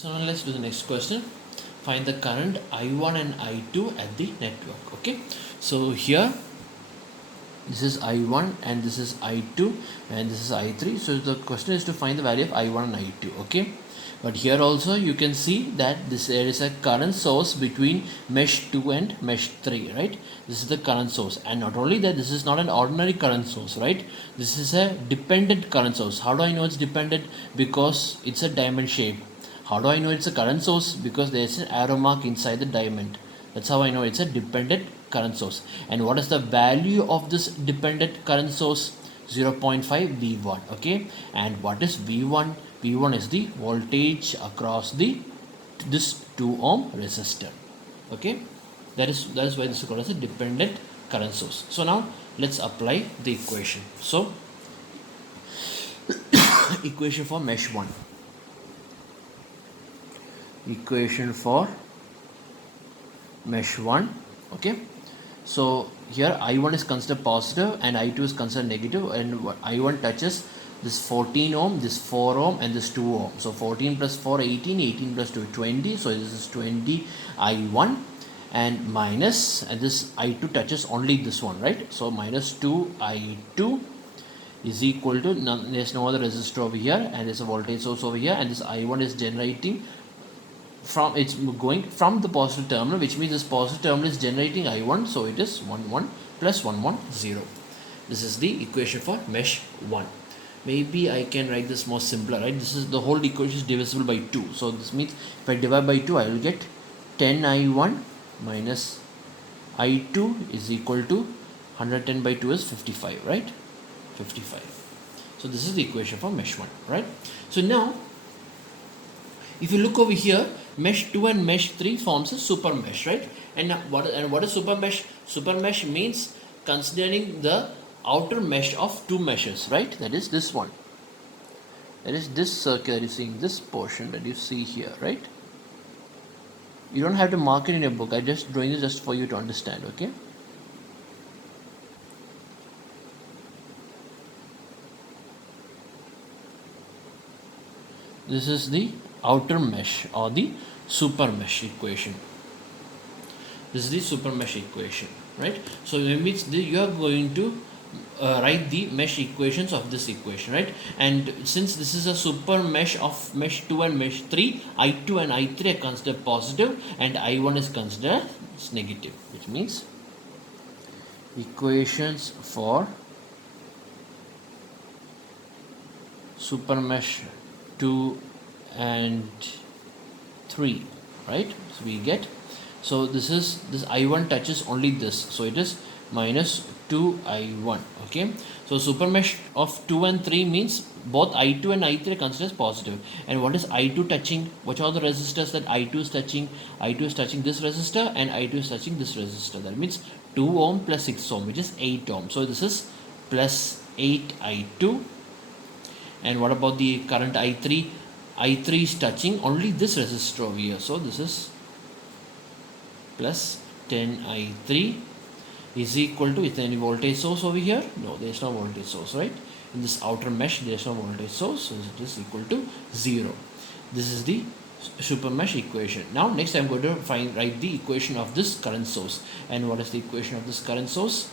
So now let's do the next question. Find the current I1 and I2 at the network. Okay. So here this is I1 and this is I2 and this is I3. So the question is to find the value of I1 and I2. Okay. But here also you can see that there is a current source between mesh 2 and mesh 3, right? This is the current source, and not only that, this is not an ordinary current source, right? This is a dependent current source. How do I know it's dependent? Because it's a diamond shape. How do I know it's a current source? Because there's an arrow mark inside the diamond. That's how I know it's a dependent current source. And what is the value of this dependent current source? 0.5 V1. Okay. And what is V1? V1 is the voltage across this 2 ohm resistor. Okay. That is why this is called as a dependent current source. So now let's apply the equation. So equation for mesh 1. Equation for mesh 1. Okay, so here I1 is considered positive and I2 is considered negative, and I1 touches this 14 ohm, this 4 ohm and this 2 ohm. So 14 plus 4 18, 18 plus 2 20. So this is 20 I1 and minus, and this I2 touches only this one, right? So minus 2 I2 is equal to there's no other resistor over here, and there's a voltage source over here, and this I1 is generating from, it's going from the positive terminal, which means this positive terminal is generating I1, so it is 1 1 plus 1 1 0. This is the equation for mesh 1. Maybe I can write this more simpler, right? This is the whole equation is divisible by 2, so this means if I divide by 2 I will get 10 I1 minus I2 is equal to 110 by 2 is 55, right? 55. So this is the equation for mesh 1, right? So now if you look over here, mesh 2 and mesh 3 forms a super mesh, right? And what is super mesh? Super mesh means considering the outer mesh of two meshes, right? That is this one. That is this circle that you see in this portion that you see here, right? You don't have to mark it in your book. I just drawing it just for you to understand, okay? This is the outer mesh or the super mesh equation. This is the super mesh equation, right? So it means you are going to write the mesh equations of this equation, right? And since this is a super mesh of mesh 2 and mesh 3, I2 and I3 are considered positive and I1 is considered as negative, which means equations for super mesh 2 and 3, right? So we get, so this I1 touches only this, so it is minus 2I1. Okay, so super mesh of 2 and 3 means both I2 and I3 are considered as positive. And what is I2 touching? Which are the resistors that I2 is touching? I2 is touching this resistor and I2 is touching this resistor. That means 2 ohm plus 6 ohm, which is 8 ohm. So this is plus 8 I2. And what about the current I3? I3 is touching only this resistor over here, so this is plus 10 I3 is equal to, is there any voltage source over here? No, there is no voltage source, right? In this outer mesh there is no voltage source, so it is equal to 0. This is the super mesh equation. Now next I am going to write the equation of this current source. And what is the equation of this current source?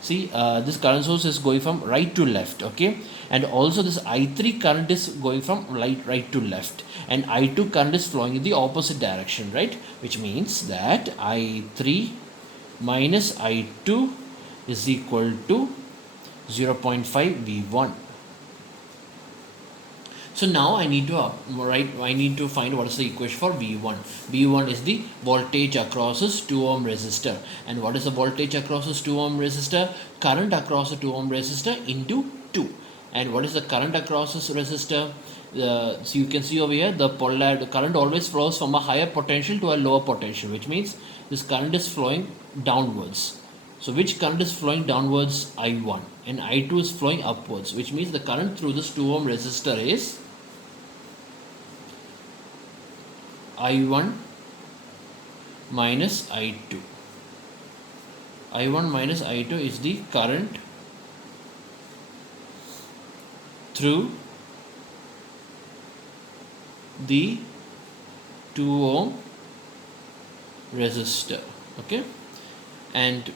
See, this current source is going from right to left, okay? And also this I3 current is going from right to left, and I2 current is flowing in the opposite direction, right? Which means that I3 minus I2 is equal to 0.5 V1. So now I need to find what is the equation for V1. V1 is the voltage across this 2 ohm resistor. And what is the voltage across this 2 ohm resistor? Current across the 2 ohm resistor into 2. And what is the current across this resistor? So you can see over here the current always flows from a higher potential to a lower potential, which means this current is flowing downwards. So which current is flowing downwards? I1, and I2 is flowing upwards, which means the current through this 2 ohm resistor is I1 minus I2. I1 minus I2 is the current through the 2 ohm resistor. Okay, and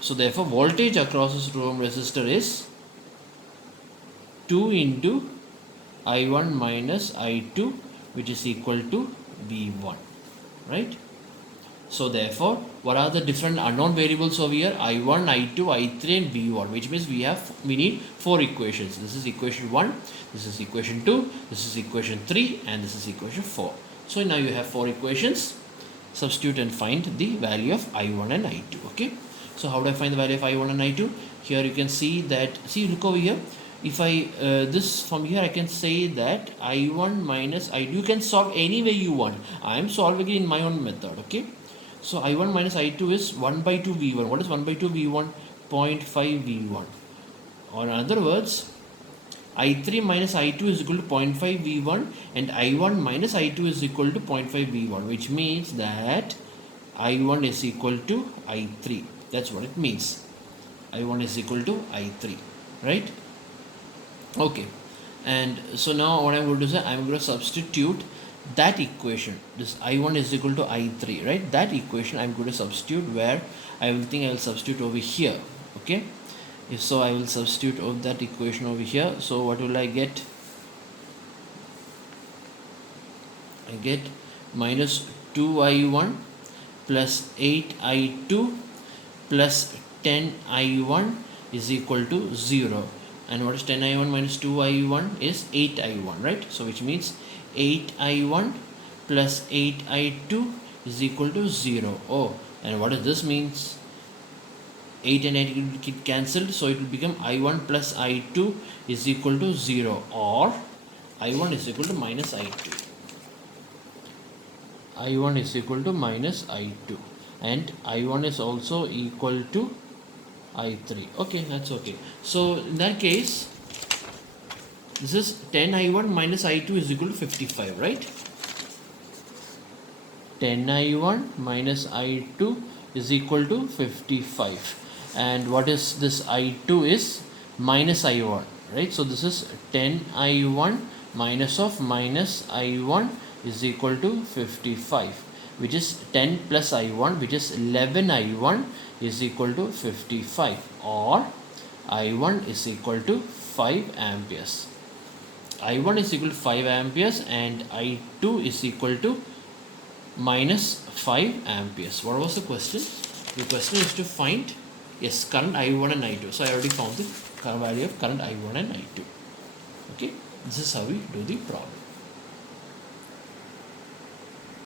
so therefore voltage across this 2 ohm resistor is 2 into I1 minus I2, which is equal to V1, right? So therefore, what are the different unknown variables over here? I1, I2, I3 and V1, which means we need 4 equations. This is equation 1, this is equation 2, this is equation 3 and this is equation 4. So now you have 4 equations. Substitute and find the value of I1 and I2. Okay. So how do I find the value of I1 and I2? Here you can see that, see, look over here. If I this from here I can say that I1 minus I2, you can solve any way you want. I am solving it in my own method. Okay. So I1 minus I2 is 1 by 2 V1. What is 1 by 2 V1? 0.5 V1. Or in other words, I3 minus I2 is equal to 0.5 V1 and I1 minus I2 is equal to 0.5 V1, which means that I1 is equal to I3. That's what it means. I1 is equal to I3, right? Okay, and so now what I'm going to say, I'm going to substitute that equation. This I1 is equal to I3, right? That equation I'm going to substitute where I will substitute over here. Okay, if so I will substitute of that equation over here. So what will I get? I get minus 2I1 plus 8I2 plus 10I1 is equal to 0. And what is 10I1 minus 2I1 is 8I1, right? So which means 8I1 plus 8I2 is equal to 0. Oh, and what does this means? 8 and 8 will get cancelled, so it will become I1 plus I2 is equal to 0, or I1 is equal to minus I2. I1 is equal to minus I2, and I1 is also equal to I3. Okay, that's okay. So in that case, this is 10I1 minus I2 is equal to 55, right? 10I1 minus I2 is equal to 55. And what is this I2 is minus I1, right? So this is 10I1 minus of minus I1 is equal to 55, which is 10 plus I1, which is 11I1 is equal to 55, or I1 is equal to 5 amperes. I1 is equal to 5 amperes and I2 is equal to minus 5 amperes. What was the question? The question is to find, yes, current I1 and I2. So I already found the value of current I1 and I2. Okay, this is how we do the problem.